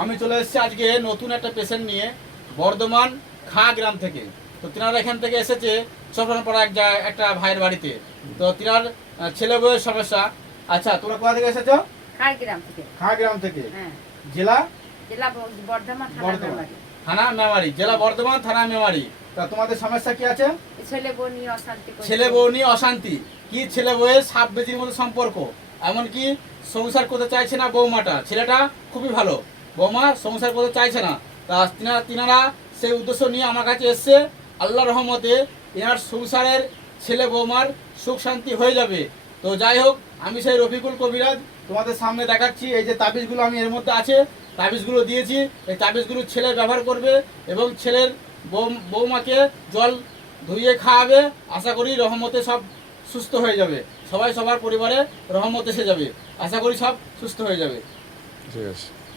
আমি চলে এসেছি আজকে নতুন একটা পেশেন্ট নিয়ে বর্ধমান খাঁ গ্রাম থেকে। তো তিনারা এখান থেকে এসেছে চফরানপাড়া একটা ভাইয়ের বাড়িতে। তো তিনার ছেলে বউয়ের সমস্যা। আচ্ছা, তোমরা কোথা থেকে এসেছো? খাঁ গ্রাম থেকে। খাঁ গ্রাম থেকে। হ্যাঁ। জেলা জেলা বর্ধমান, থানা মেমারি। জেলা বর্ধমান, থানা মেমারি। তা তোমাদের সমস্যা কি আছে? ছেলে বউ নিয়ে অশান্তি। ছেলে বউ নিয়ে অশান্তি। কি ছেলে বউয়ের সাপ বেজির মতো সম্পর্ক, এমনকি সংসার করতে চাইছে না বৌমাটা। ছেলেটা খুবই ভালো, বৌমা সংসার করতে চাইছে না। তা তিনারা সেই উদ্দেশ্য নিয়ে আমার কাছে এসছে। আল্লাহ রহমতে এনার সংসারের ছেলে বৌমার সুখ শান্তি হয়ে যাবে। তো যাই হোক, আমি সেই রফিকুল কবিরাজ তোমাদের সামনে দেখাচ্ছি। এই যে তাবিজগুলো আমি এর মধ্যে আছে, তাবিজগুলো দিয়েছি। এই তাবিজগুলো ছেলে ব্যবহার করবে এবং ছেলের বৌমাকে জল ধুইয়ে খাওয়াবে। আশা করি রহমতে সব সুস্থ হয়ে যাবে। সবাই সবার পরিবারে রহমত এসে যাবে। আশা করি সব সুস্থ হয়ে যাবে। ঠিক আছে।